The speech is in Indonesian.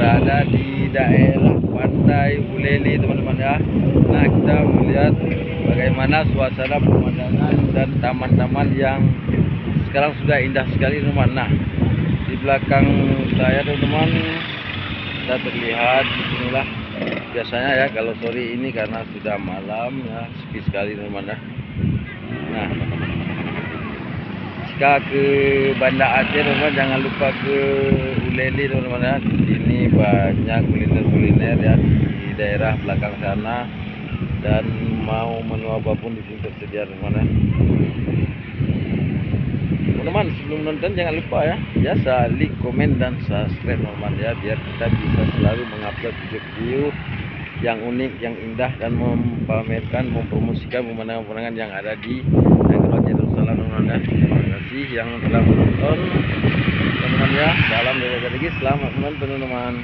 berada di daerah Pantai Buleleng teman-teman ya. Nah, kita melihat bagaimana suasana pemandangan dan taman-taman yang sekarang sudah indah sekali teman-teman. Nah, di belakang saya teman-teman kita terlihat di sinilah biasanya ya kalau sore ini karena sudah malam ya, sepi sekali teman-teman ya. Nah, jika ke Banda Aceh teman-teman jangan lupa ke Buleleng teman-teman ya. Di sini banyak kuliner-kuliner ya di daerah belakang sana, dan mau menu apapun di sini tersedia teman-teman ya. Teman-teman, sebelum nonton jangan lupa ya, biasa like, komen, dan subscribe teman-teman ya, biar kita bisa selalu mengupload video-video yang unik, yang indah, dan mempamerkan, mempromosikan pemandangan-pemandangan yang ada di negara Darussalam teman-teman ya. Terima kasih yang telah menonton teman-teman ya. Salam dari Gadigi, selamat menonton teman-teman.